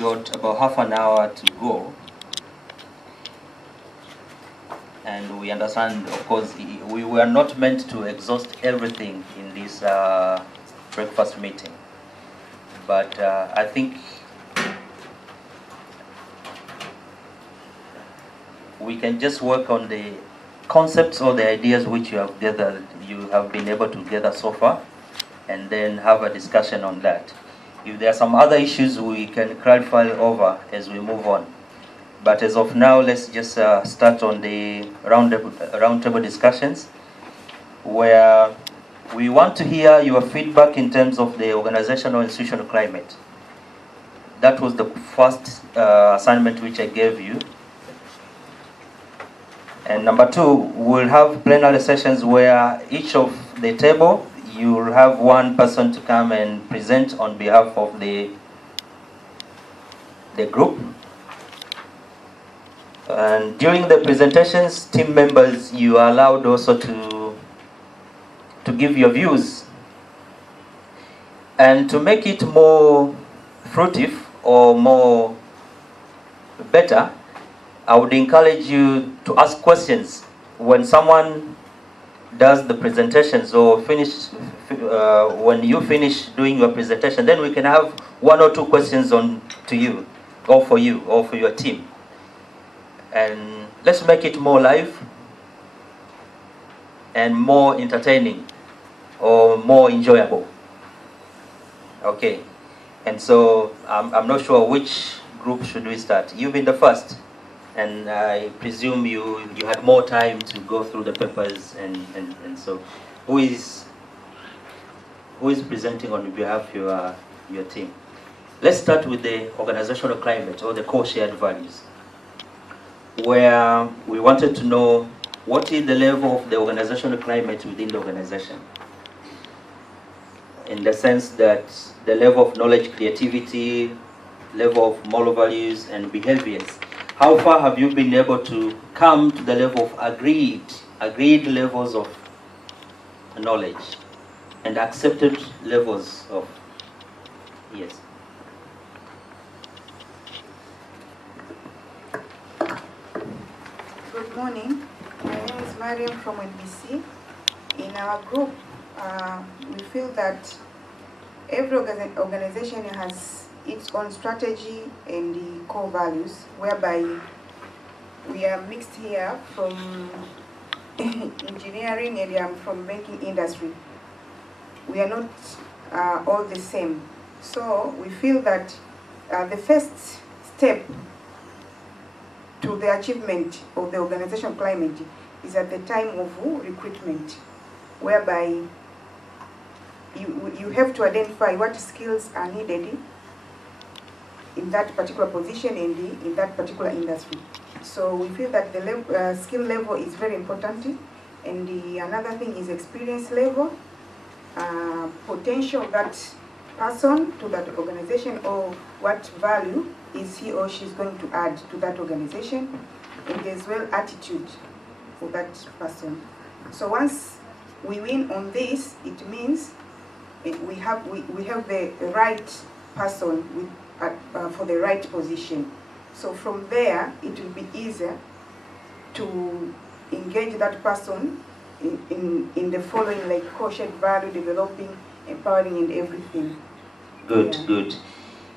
got about half an hour to go. And we understand, of course, we were not meant to exhaust everything in this breakfast meeting. But I think we can just work on the concepts or the ideas which you have gathered, you have been able to gather so far, and then have a discussion on that. If there are some other issues, we can clarify over as we move on. But as of now, let's just start on the roundtable discussions, where we want to hear your feedback in terms of the organizational institutional climate. That was the first assignment which I gave you. And number two, we'll have plenary sessions where each of the table, you'll have one person to come and present on behalf of the group. And during the presentations, team members, you are allowed also to give your views. And to make it more fruitive or more better, I would encourage you to ask questions when someone does the presentations or when you finish doing your presentation. Then we can have one or two questions to you or for your team. And let's make it more live and more entertaining or more enjoyable. Okay, and so I'm not sure which group should we start. You've been the first, and I presume you had more time to go through the papers, and so who is presenting on behalf of your team? Let's start with the organizational climate or the core shared values, where we wanted to know what is the level of the organizational climate within the organization, in the sense that the level of knowledge, creativity, level of moral values and behaviors. How far have you been able to come to the level of agreed levels of knowledge and accepted levels of, yes. Good morning. My name is Mariam from NBC. In our group, we feel that every organization has its own strategy and the core values, whereby we are mixed here from engineering and I'm from banking industry. We are not all the same. So we feel that the first step to the achievement of the organizational climate is at the time of recruitment, whereby you have to identify what skills are needed in that particular position and in that particular industry. So we feel that the skill level is very important, and another thing is experience level, potential of that person to that organization, or what value is he or she is going to add to that organization, and as well attitude for that person. So once we win on this, it means we have the right person for the right position. So from there, it will be easier to engage that person in the following, like core shared value, developing, empowering, and everything. Good, yeah. Good.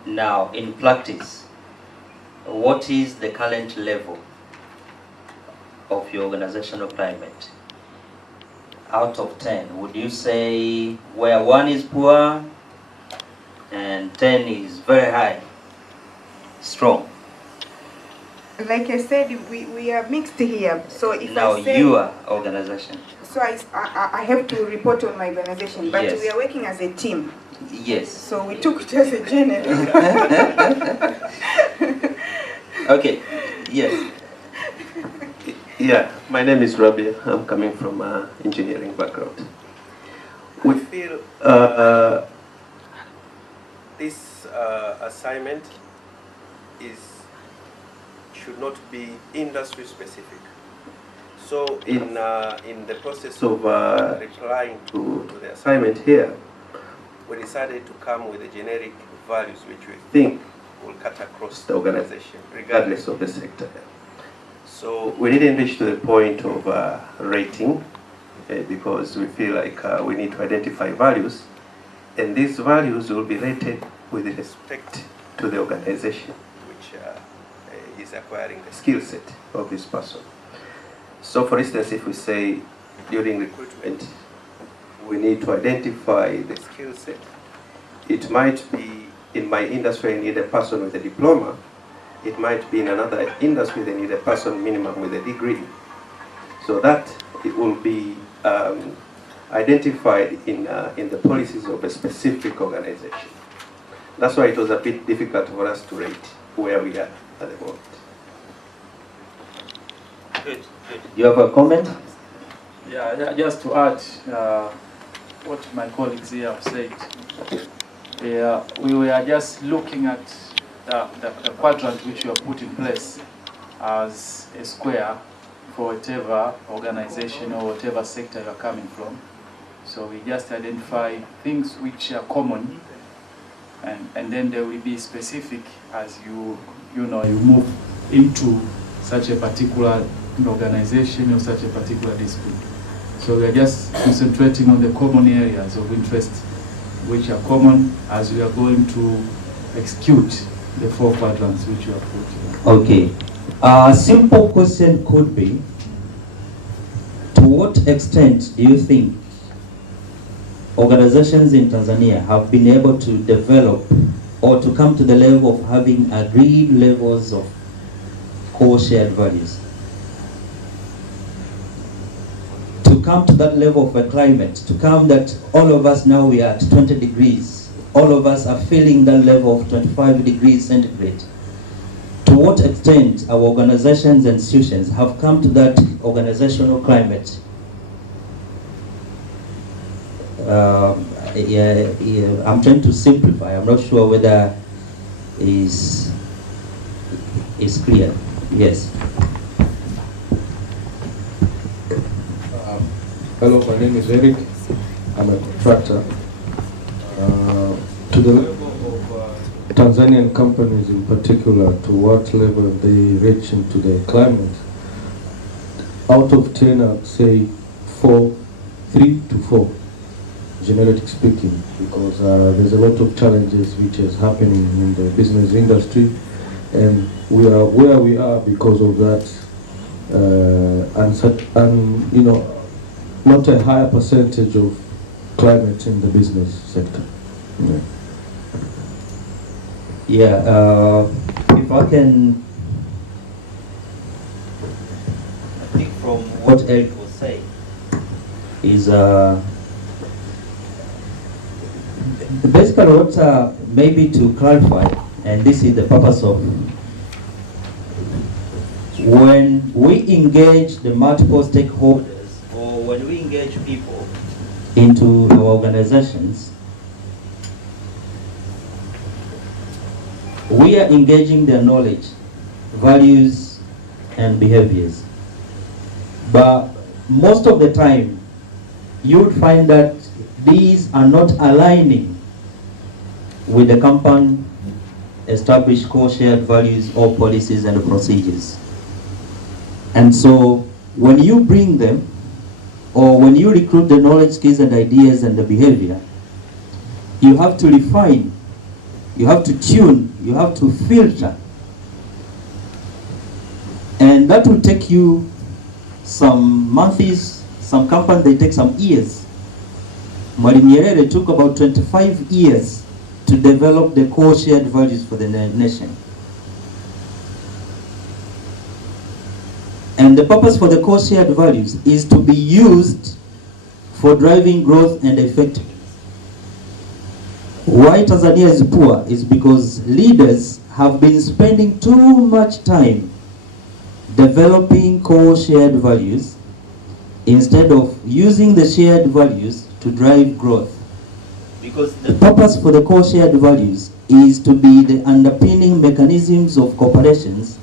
Now, in practice, what is the current level of your organizational climate? Out of 10, would you say where 1 is poor and 10 is very high, strong? Like I said, we are mixed here. So if now I say your organization. So I have to report on my organization, but yes. We are working as a team. Yes. So we took it as a generic. Okay. Yes. Yeah, my name is Rabia. I'm coming from an engineering background. We feel this assignment should not be industry specific. So in the process of replying to the assignment here, we decided to come with the generic values which we think will cut across the organization, regardless of the sector. So We didn't reach to the point of rating because we feel like we need to identify values, and these values will be rated with respect to the organization which is acquiring the skill set of this person. So for instance, if we say during recruitment, we need to identify the skill set. It might be in my industry I need a person with a diploma. It might be in another industry they need a person minimum with a degree. So that it will be identified in the policies of a specific organization. That's why it was a bit difficult for us to rate where we are at the moment. Good. You have a comment? Yeah, just to add what my colleagues here have said. We were just looking at the quadrant which you have put in place as a square for whatever organization or whatever sector you are coming from. So we just identify things which are common, and then there will be specific as you move into such a particular organization or such a particular discipline. So we are just concentrating on the common areas of interest which are common as we are going to execute the 4 quadrants which you have put here. Okay. A simple question could be, to what extent do you think organizations in Tanzania have been able to develop or to come to the level of having agreed levels of core shared values? To come to that level of a climate, to come that all of us now we are at 20 degrees, all of us are feeling that level of 25 degrees centigrade. To what extent our organizations and institutions have come to that organizational climate? I'm trying to simplify. I'm not sure whether is clear. Yes. Hello, my name is Eric. I'm a contractor. To the level of Tanzanian companies in particular, to what level they reach into the climate, out of 10, I'd say 3 to 4, generally speaking, because there's a lot of challenges which is happening in the business industry, and we are where we are because of that, and not a higher percentage of climate in the business sector. If I can, I think from what Eric was saying is basically what maybe to clarify, and this is the purpose of when we engage the multiple stakeholders or when we engage people into our organizations, we are engaging their knowledge, values, and behaviors. But most of the time, you would find that these are not aligning with the company established core shared values or policies and procedures. And so when you bring them, or when you recruit the knowledge, skills, and ideas and the behavior, you have to refine, you have to tune, you have to filter. And that will take you some months, some companies, they take some years. Mwalimu Nyerere took about 25 years to develop the core shared values for the nation. And the purpose for the core shared values is to be used for driving growth and effectiveness. Why Tanzania is poor is because leaders have been spending too much time developing core shared values instead of using the shared values to drive growth. Because the purpose for the core shared values is to be the underpinning mechanisms of corporations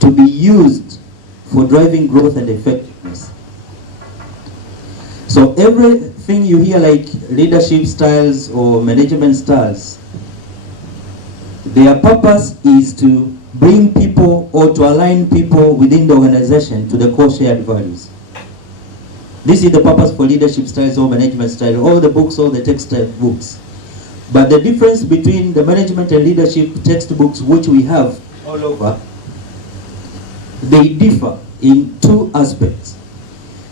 to be used for driving growth and effectiveness. So everything you hear like leadership styles or management styles, Their purpose is to bring people or to align people within the organization to the core shared values. This is the purpose for leadership styles or management style, all the books, all the textile books. But the difference between the management and leadership textbooks which we have all over, they differ in two aspects.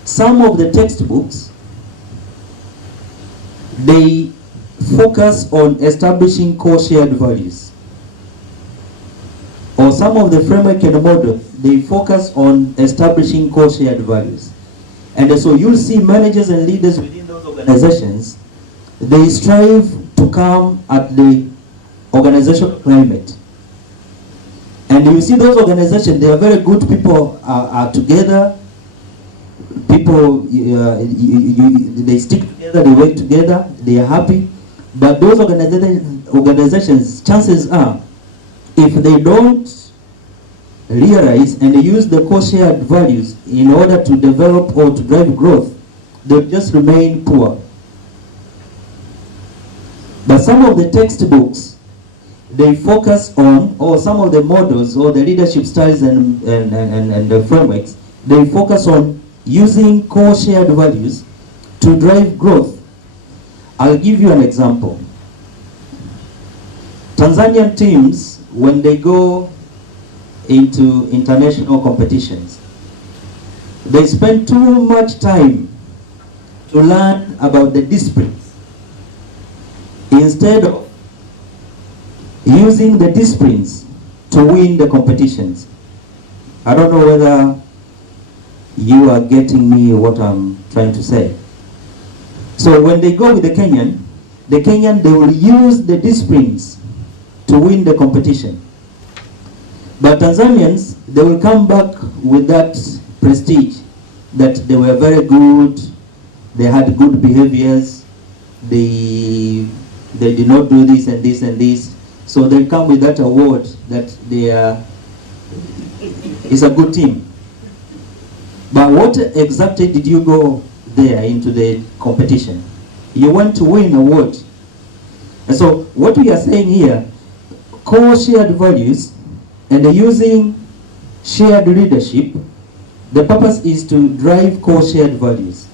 Some of the textbooks, they focus on establishing core shared values. Or some of the framework and model, they focus on establishing core shared values. And so you'll see managers and leaders within those organizations, they strive to come at the organizational climate. And you see those organizations, they are very good, people are together, people, they stick together, they work together, they are happy. But those organizations, chances are, if they don't realize and use the core shared values in order to develop or to drive growth, they'll just remain poor. But some of the textbooks, they focus on, or some of the models or the leadership styles and the frameworks, they focus on using core shared values to drive growth. I'll give you an example. Tanzanian teams, when they go into international competitions, they spend too much time to learn about the disciplines instead of using the disciplines to win the competitions. I don't know whether you are getting me what I'm trying to say. So when they go with the Kenyan, they will use the disciplines to win the competition. But Tanzanians, they will come back with that prestige that they were very good, they had good behaviors, they did not do this and this and this. So they come with that award that they are, it's a good team. But what exactly did you go there into the competition? You want to win an award. And so what we are saying here, core shared values and using shared leadership, the purpose is to drive core shared values.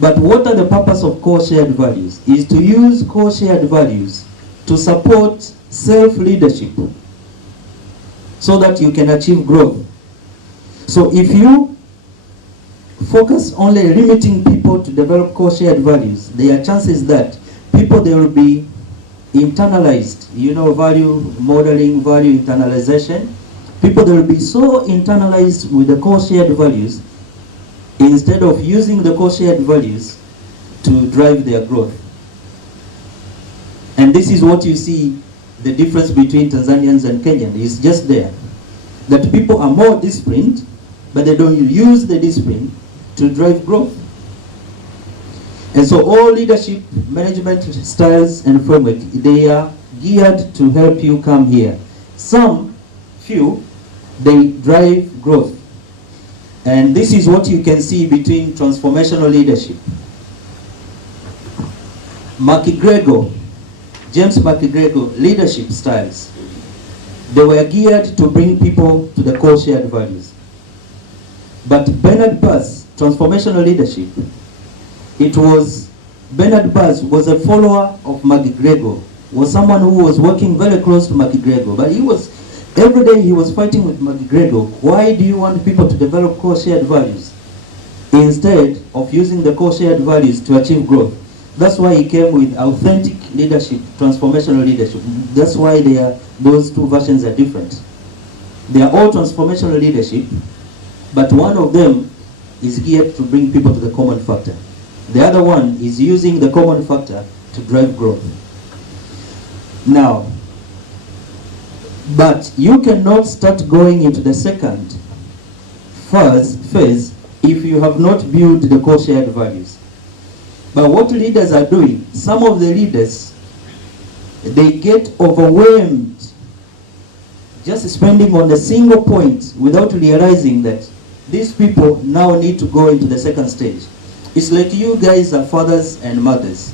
But what are the purpose of core shared values? Is to use core shared values to support self-leadership so that you can achieve growth. So if you focus only limiting people to develop core shared values, there are chances that people, they will be internalized, value modeling, value internalization. People, they will be so internalized with the core shared values instead of using the core shared values to drive their growth. And this is what you see, the difference between Tanzanians and Kenyans is just there. That people are more disciplined, but they don't use the discipline to drive growth. And so all leadership management styles and framework, they are geared to help you come here. Some few, they drive growth. And this is what you can see between transformational leadership. McGregor, James McGregor, leadership styles, they were geared to bring people to the core shared values. But Bernard Bass, transformational leadership, Bernard Bass was a follower of McGregor, was someone who was working very close to McGregor, but every day he was fighting with McGregor. Why do you want people to develop core shared values instead of using the core shared values to achieve growth? That's why he came with authentic leadership, transformational leadership. That's why those two versions are different. They are all transformational leadership, but one of them is geared to bring people to the common factor. The other one is using the common factor to drive growth. Now, but you cannot start going into the second phase if you have not built the core shared values. But what leaders are doing, some of the leaders, they get overwhelmed just spending on a single point without realizing that these people now need to go into the second stage. It's like you guys are fathers and mothers.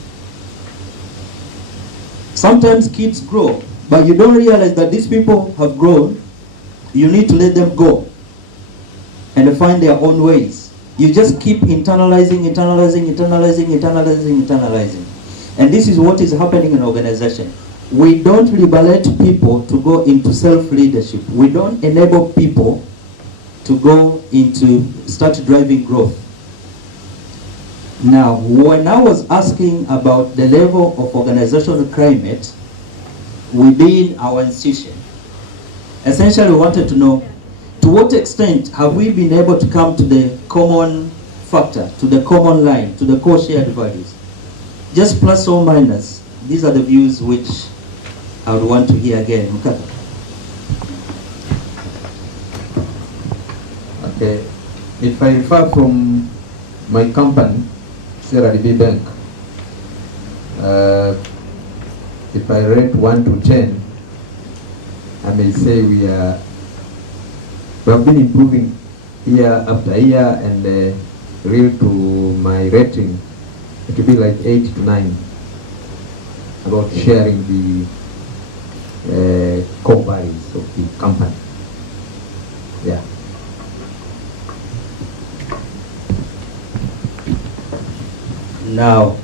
Sometimes kids grow but you don't realize that these people have grown. You need to let them go and find their own ways. You just keep internalizing. And this is what is happening in organization. We don't liberate people to go into self-leadership. We don't enable people to go into start driving growth. Now, when I was asking about the level of organizational climate within our institution, essentially we wanted to know to what extent have we been able to come to the common factor, to the common line, to the core shared values. Just plus or minus. These are the views which I would want to hear again. Okay. If I refer from my company, CRDB Bank, if I rate 1 to 10, I may say we have been improving year after year, and real to my rating, it will be like 8 to 9 about sharing the core values of the company. Yeah. Now,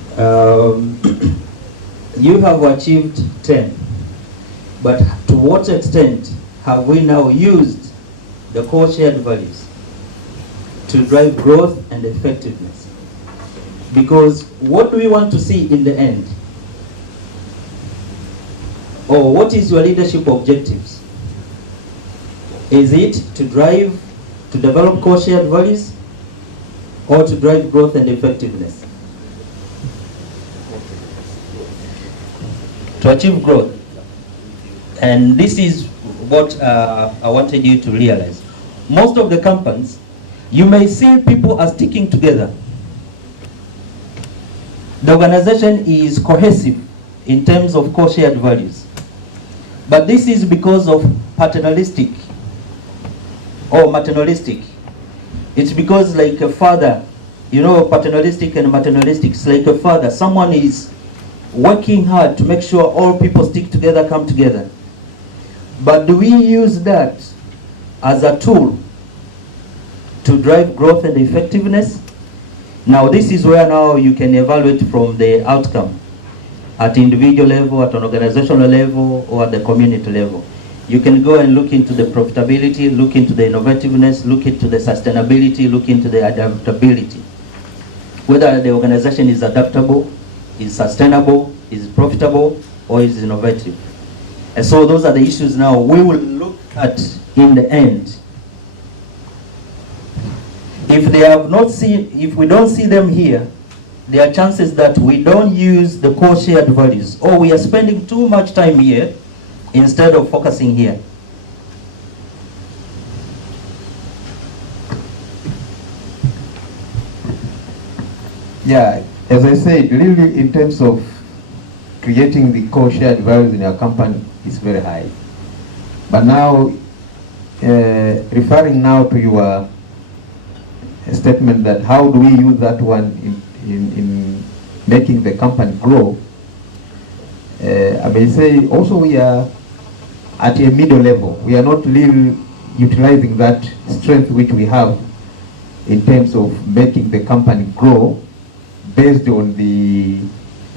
you have achieved 10, but to what extent have we now used the core shared values to drive growth and effectiveness? Because what do we want to see in the end? Or what is your leadership objectives? Is it to develop core shared values, or to drive growth and effectiveness? To achieve growth. And this is what I wanted you to realize. Most of the companies, you may see people are sticking together. The organization is cohesive in terms of core shared values. But this is because of paternalistic or maternalistic. It's because like a father, you know, paternalistic and maternalistic, it's like a father. Someone is working hard to make sure all people stick together, come together. But do we use that as a tool to drive growth and effectiveness? Now this is where now you can evaluate from the outcome at individual level, at an organizational level, or at the community level. You can go and look into the profitability, look into the innovativeness, look into the sustainability, look into the adaptability. Whether the organization is adaptable, is sustainable, is profitable, or is innovative. And so those are the issues now we will look at in the end. If they have not seen, if we don't see them here, there are chances that we don't use the core shared values, or we are spending too much time here instead of focusing here. Yeah, as I said, really in terms of creating the core shared values in our company is very high. But now, referring now to your statement that how do we use that one in making the company grow, I may say also we are at a middle level. We are not really utilizing that strength which we have in terms of making the company grow based on the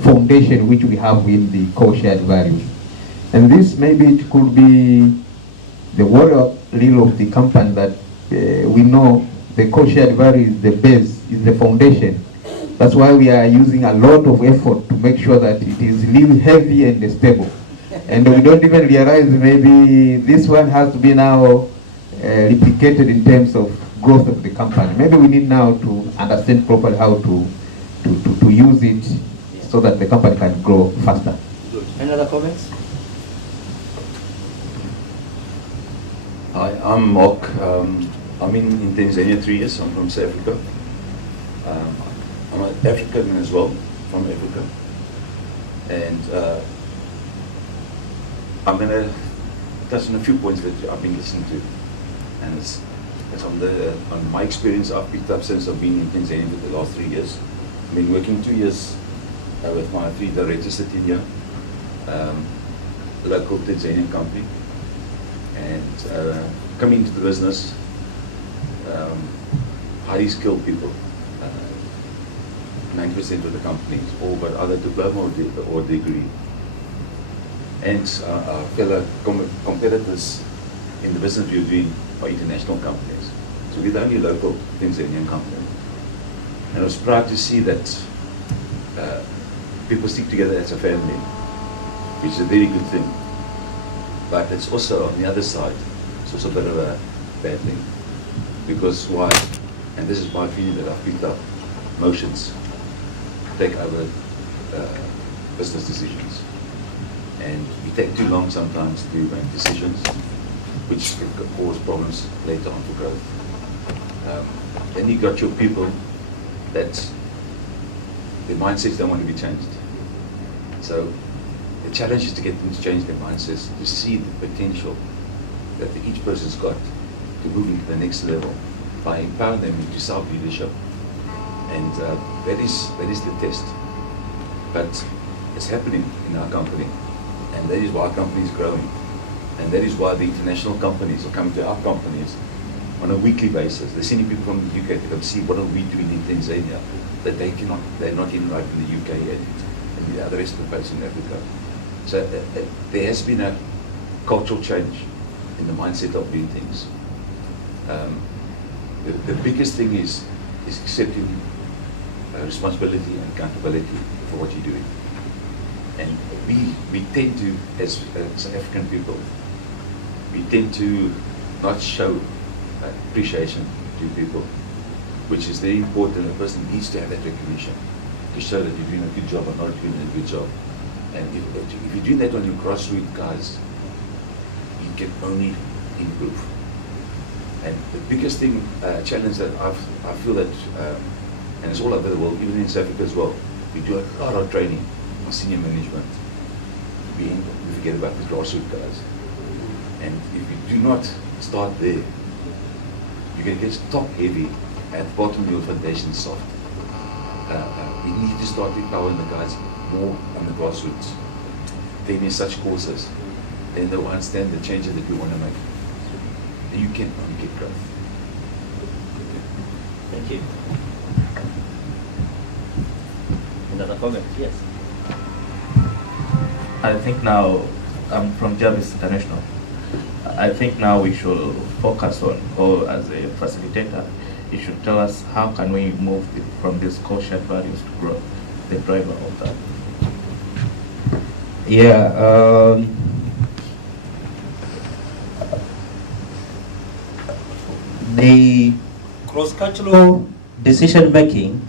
foundation which we have in the core shared values. And this maybe it could be the warrior role of the company that we know the core shared value is the base, is the foundation. That's why we are using a lot of effort to make sure that it is really healthy and stable. And we don't even realize maybe this one has to be now replicated in terms of growth of the company. Maybe we need now to understand properly how to use it so that the company can grow faster. Good. Any other comments? Hi, I'm Mark. I'm in Tanzania 3 years. I'm from South Africa. I'm an African as well, from Africa. And I'm going to touch on a few points that I've been listening to. And it's on my experience I've picked up since I've been in Tanzania for the last 3 years. I've been working 2 years with my 3 directors sitting here. local Tanzanian company, and coming into the business, highly skilled people. 90% of the companies all got either diploma or degree. And our fellow competitors in the business we're doing are international companies. So we're the only local Tanzanian company. And I was proud to see that people stick together as a family, which is a very good thing. But it's also, on the other side, it's also a bit of a bad thing. Because why? And this is my opinion that I've picked up motions take over business decisions. And we take too long sometimes to make decisions, which can cause problems later on for growth. Then you got your people that their mindsets don't want to be changed. So the challenge is to get them to change their mindsets, to see the potential that each person's got to move into the next level by empowering them into self-leadership. And that is the test. But it's happening in our company, and that is why our company is growing. And that is why the international companies are coming to our companies on a weekly basis. They're sending people from the UK to come see what are we doing in Tanzania that they're not even right in the UK yet, and the rest of the place in Africa. So there has been a cultural change in the mindset of doing things. The biggest thing is accepting responsibility and accountability for what you're doing. And we tend to, as South African people, we tend to not show appreciation to people, which is very important. A person needs to have that recognition to show that you're doing a good job or not doing a good job. And if you're doing that on your grassroots guys, you can only improve. And the biggest thing, challenge that I feel that, and it's all over the world, even in South Africa as well, we do a lot of training on senior management. We forget about the grassroots guys. And if you do not start there, you can get top heavy at the bottom of your foundation soft. We need to start empowering the guys more on the grassroots. They need such courses. Then they'll understand the changes that we want to make. And you can only get growth. Thank you. Another comment? Yes. I think now, I'm from Jarvis International. I think now we should focus on, or as a facilitator, you should tell us how can we move from these core shared values to grow, the driver of that. Yeah. The cross-cultural decision making,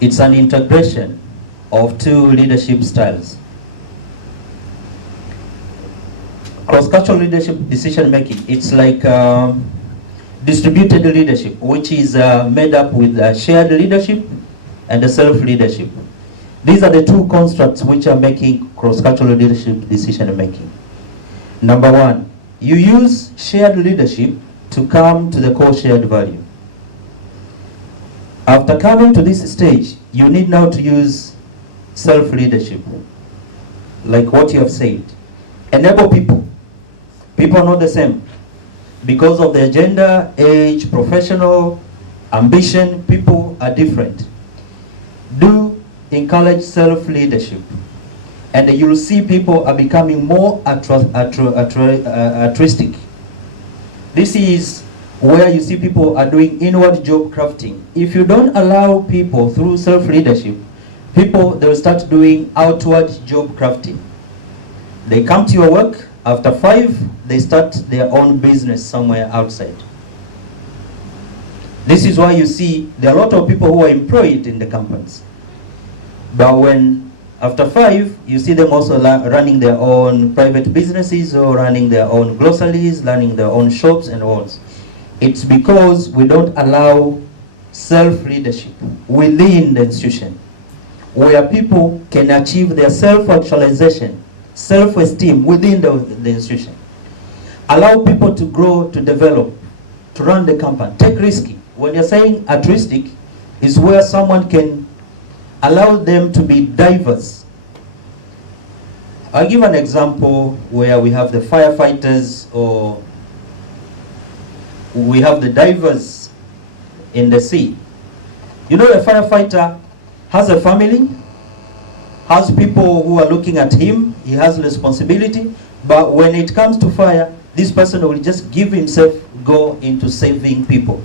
it's an integration of two leadership styles. Cross-cultural leadership decision making, it's like distributed leadership, which is made up with shared leadership and self-leadership. These are the two constructs which are making cross-cultural leadership decision making. Number one, you use shared leadership to come to the core shared value. After coming to this stage, you need now to use self-leadership, like what you have said. Enable people. People are not the same. Because of their gender, age, professional, ambition, people are different. Do encourage self-leadership. And you'll see people are becoming more altruistic. This is where you see people are doing inward job crafting. If you don't allow people through self-leadership, people, they'll start doing outward job crafting. They come to your work, after 5, they start their own business somewhere outside. This is why you see there are a lot of people who are employed in the companies. But when, after 5, you see them also running their own private businesses or running their own groceries, running their own shops and all. It's because we don't allow self-leadership within the institution, where people can achieve their self-actualization, self-esteem within the institution. Allow people to grow, to develop, to run the company, take risky. When you're saying altruistic, is where someone can allow them to be diverse. I'll give an example where we have the firefighters or we have the divers in the sea. You know, a firefighter has a family, has people who are looking at him, he has responsibility, but when it comes to fire, this person will just give himself go into saving people.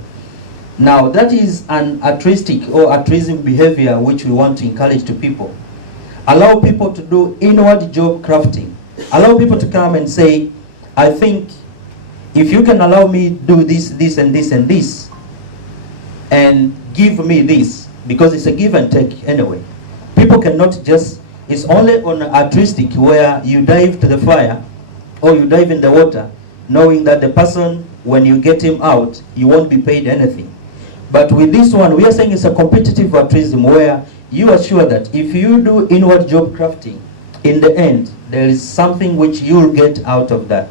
Now, that is an altruistic or altruism behavior which we want to encourage to people. Allow people to do inward job crafting. Allow people to come and say, I think if you can allow me do this, this, and this, and this, and give me this, because it's a give and take anyway. People cannot just, it's only on altruistic where you dive to the fire or you dive in the water, knowing that the person, when you get him out, you won't be paid anything. But with this one, we are saying it's a competitive altruism where you are sure that if you do inward job crafting, in the end, there is something which you'll get out of that.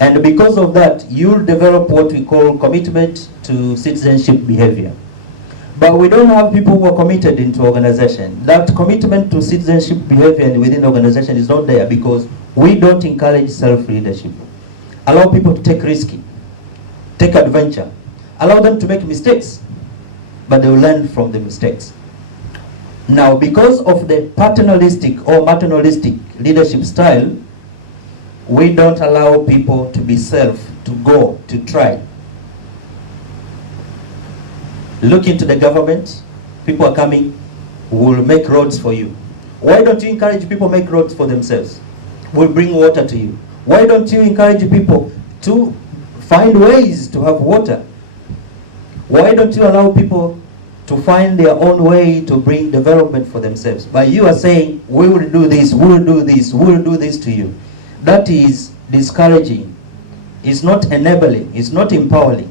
And because of that, you'll develop what we call commitment to citizenship behavior. But we don't have people who are committed into organization. That commitment to citizenship behavior within organization is not there because we don't encourage self-leadership. Allow people to take risky, take adventure. Allow them to make mistakes, but they will learn from the mistakes. Now, because of the paternalistic or maternalistic leadership style, we don't allow people to be to go, to try. Look into the government, people are coming, we'll make roads for you. Why don't you encourage people to make roads for themselves? We'll bring water to you. Why don't you encourage people to find ways to have water? Why don't you allow people to find their own way to bring development for themselves? But you are saying, we will do this, we will do this, we will do this to you. That is discouraging. It's not enabling, it's not empowering.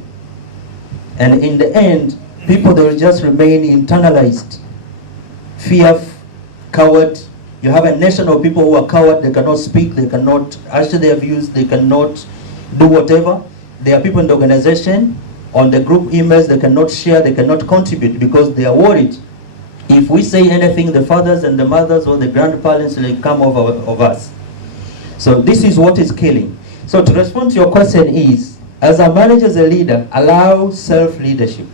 And in the end, people, they will just remain internalized, fear, coward. You have a nation of people who are coward, they cannot speak, they cannot usher their views, they cannot do whatever. There are people in the organization, on the group emails, they cannot share, they cannot contribute because they are worried. If we say anything, the fathers and the mothers or the grandparents will come over of us. So this is what is killing. So to respond to your question is, as a manager, as a leader, allow self-leadership.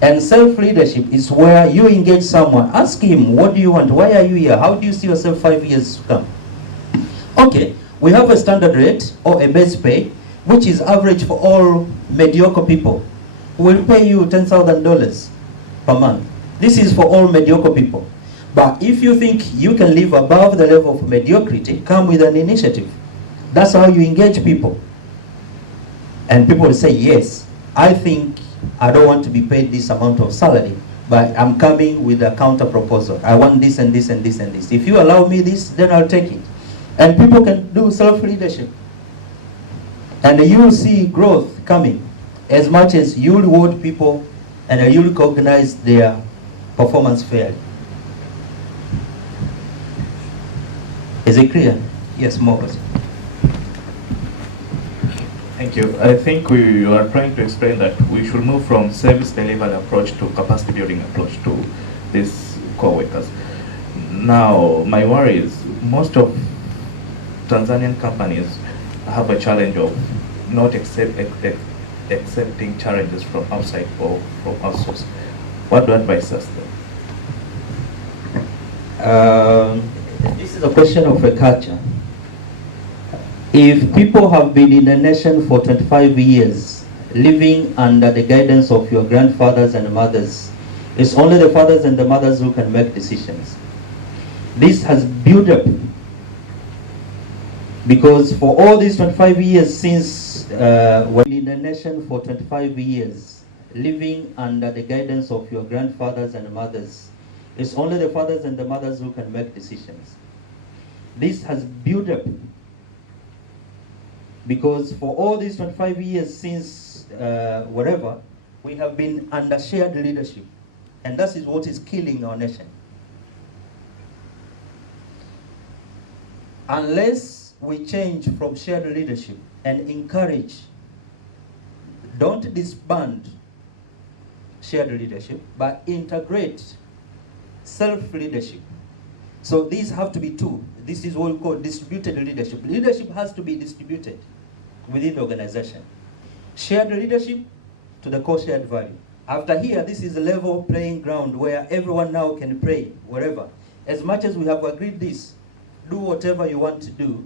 And self-leadership is where you engage someone. Ask him, what do you want? Why are you here? How do you see yourself 5 years to come? Okay, we have a standard rate or a base pay, which is average for all mediocre people. We'll pay you $10,000 per month. This is for all mediocre people. But if you think you can live above the level of mediocrity, come with an initiative. That's how you engage people. And people will say, yes, I think I don't want to be paid this amount of salary, but I'm coming with a counter proposal. I want this and this and this and this. If you allow me this, then I'll take it. And people can do self-leadership. And you will see growth coming as much as you reward people and you recognize their performance fairly. Is it clear? Yes, more. Thank you. I think we are trying to explain that we should move from service delivery approach to capacity building approach to these core workers. Now, my worry is most of Tanzanian companies have a challenge of not accepting challenges from outside or from outsource. What do you advise us then? This is a question of a culture. If people have been in a nation for 25 years, living under the guidance of your grandfathers and mothers, it's only the fathers and the mothers who can make decisions. This has built up because for all these 25 years since we're in a nation for 25 years, living under the guidance of your grandfathers and mothers, it's only the fathers and the mothers who can make decisions. This has built up because for all these 25 years since whatever, we have been under shared leadership. And that is what is killing our nation. Unless we change from shared leadership and encourage, don't disband shared leadership, but integrate self-leadership. So these have to be two. This is what we call distributed leadership. Leadership has to be distributed within the organization. Shared leadership to the core shared value. After here, this is a level playing ground where everyone now can play wherever. As much as we have agreed this, do whatever you want to do,